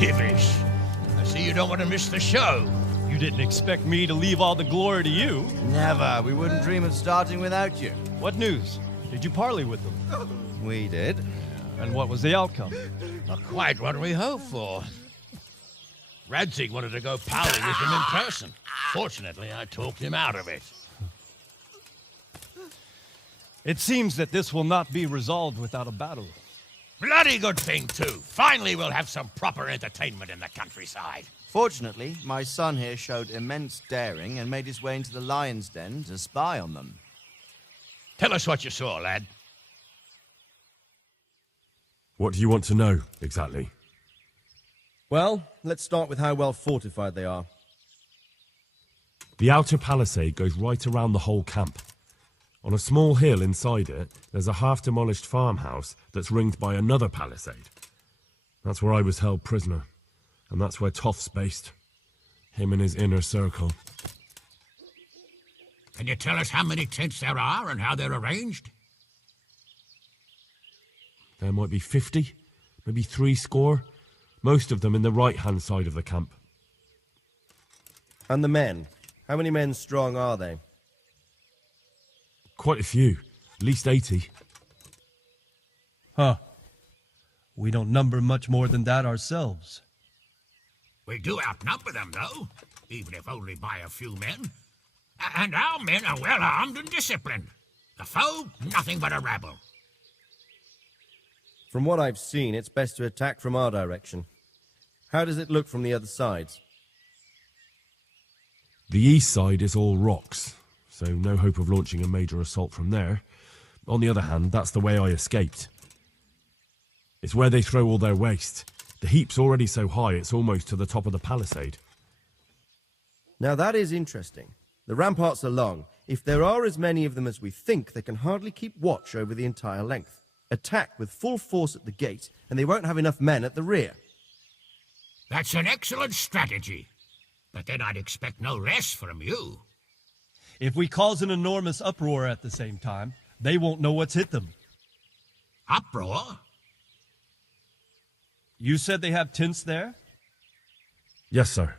Divish. I see you don't want to miss the show. You didn't expect me to leave all the glory to you. Never. We wouldn't dream of starting without you. What news? Did you parley with them? We did. And what was the outcome? Not quite what we hoped for. Radzig wanted to go pally with him in person. Fortunately, I talked him out of it. It seems that this will not be resolved without a battle. Bloody good thing, too. Finally, we'll have some proper entertainment in the countryside. Fortunately, my son here showed immense daring and made his way into the lion's den to spy on them. Tell us what you saw, lad. What do you want to know, exactly? Well, let's start with how well fortified they are. The outer palisade goes right around the whole camp. On a small hill inside it, there's a half-demolished farmhouse that's ringed by another palisade. That's where I was held prisoner, and that's where Toff's based. Him and his inner circle. Can you tell us how many tents there are and how they're arranged? There might be 50, maybe 70. Most of them in the right-hand side of the camp. And the men? How many men strong are they? Quite a few. At least 80. Huh. We don't number much more than that ourselves. We do outnumber them, though, even if only by a few men. And our men are well armed and disciplined. The foe, nothing but a rabble. From what I've seen, it's best to attack from our direction. How does it look from the other sides? The east side is all rocks, so no hope of launching a major assault from there. On the other hand, that's the way I escaped. It's where they throw all their waste. The heap's already so high it's almost to the top of the palisade. Now that is interesting. The ramparts are long. If there are as many of them as we think, they can hardly keep watch over the entire length. Attack with full force at the gate, and they won't have enough men at the rear. That's an excellent strategy. But then I'd expect no less from you. If we cause an enormous uproar at the same time, they won't know what's hit them. Uproar? You said they have tents there? Yes, sir.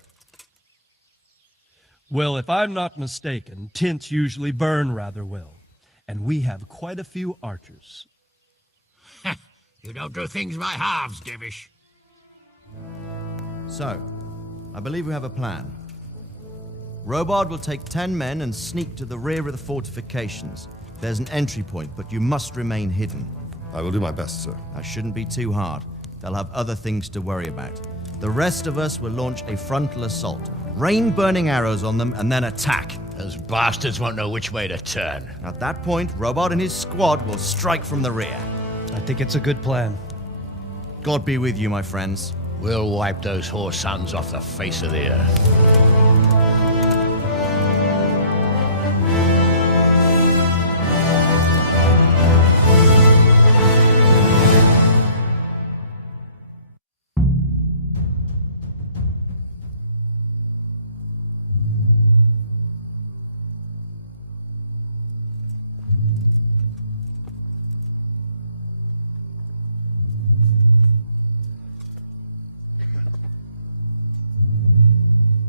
Well, if I'm not mistaken, tents usually burn rather well. And we have quite a few archers. You don't do things by halves, Divish. So, I believe we have a plan. Robard will take 10 men and sneak to the rear of the fortifications. There's an entry point, but you must remain hidden. I will do my best, sir. That shouldn't be too hard. They'll have other things to worry about. The rest of us will launch a frontal assault, rain burning arrows on them, and then attack. Those bastards won't know which way to turn. At that point, Robard and his squad will strike from the rear. I think it's a good plan. God be with you, my friends. We'll wipe those whore sons off the face of the earth.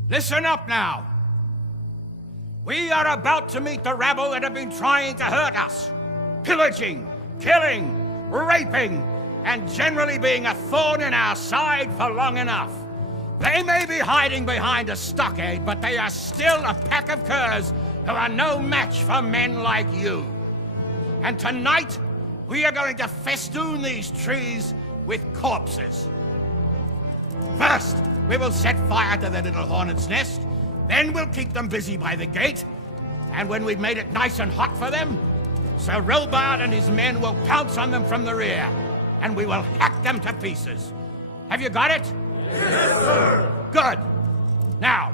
Listen up now. We are about to meet the rabble that have been trying to hurt us. Pillaging, killing, raping, and generally being a thorn in our side for long enough. They may be hiding behind a stockade, but they are still a pack of curs who are no match for men like you. And tonight, we are going to festoon these trees with corpses. First, we will set fire to their little hornet's nest. Then we'll keep them busy by the gate. And when we've made it nice and hot for them, Sir Robard and his men will pounce on them from the rear. And we will hack them to pieces. Have you got it? Yes, sir! Good. Now,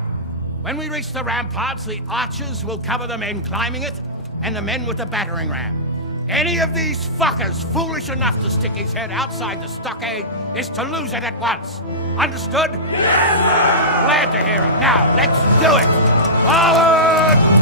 when we reach the ramparts, the archers will cover the men climbing it, and the men with the battering ram. Any of these fuckers foolish enough to stick his head outside the stockade is to lose it at once. Understood? Yes, sir! Glad to hear it. Now, let's do it! Forward!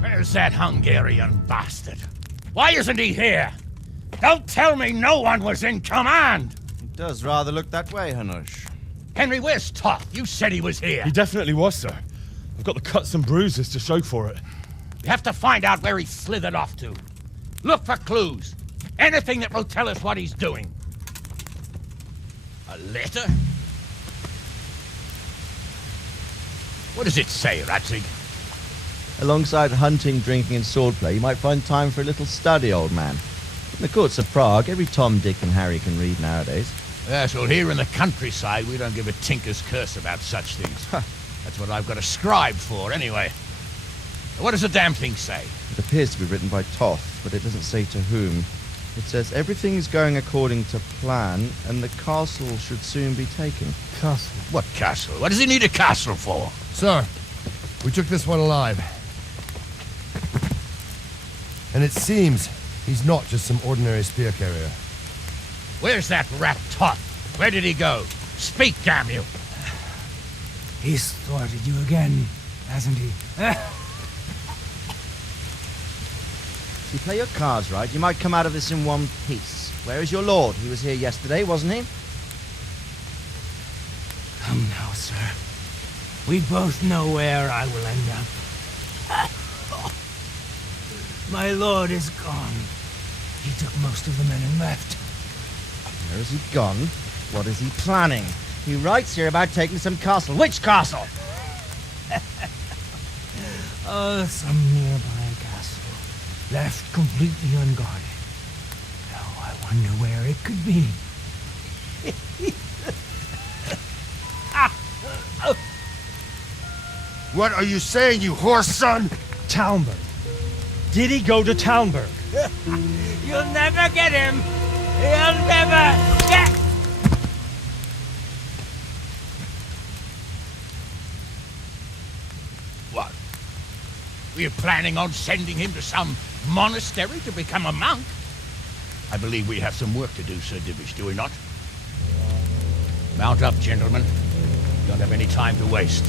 Where's that Hungarian bastard? Why isn't he here? Don't tell me no one was in command! It does rather look that way, Hanush. Henry, where's Toth? You said he was here. He definitely was, sir. I've got the cuts and bruises to show for it. We have to find out where he slithered off to. Look for clues. Anything that will tell us what he's doing. A letter? What does it say, Ratzig? Alongside hunting, drinking, and swordplay, you might find time for a little study, old man. In the courts of Prague, every Tom, Dick, and Harry can read nowadays. Yes, well, here in the countryside, we don't give a tinker's curse about such things. That's what I've got a scribe for, anyway. What does the damn thing say? It appears to be written by Toth, but it doesn't say to whom. It says everything is going according to plan, and the castle should soon be taken. Castle? What castle? What does he need a castle for? Sir, we took this one alive. And it seems he's not just some ordinary spear carrier. Where's that rat Toth? Where did he go? Speak, damn you! He's thwarted you again, hasn't he? If you play your cards right, you might come out of this in one piece. Where is your lord? He was here yesterday, wasn't he? Come now, sir. We both know where I will end up. My lord is gone. He took most of the men and left. Where has he gone? What is he planning? He writes here about taking some castle. Which castle? Oh, some nearby castle. Left completely unguarded. Now I wonder where it could be. What are you saying, you horse son? Talmberg. Did he go to Talmberg? You'll never get him! You'll never get... What? We're planning on sending him to some monastery to become a monk. I believe we have some work to do, Sir Divish, do we not? Mount up, gentlemen. We don't have any time to waste.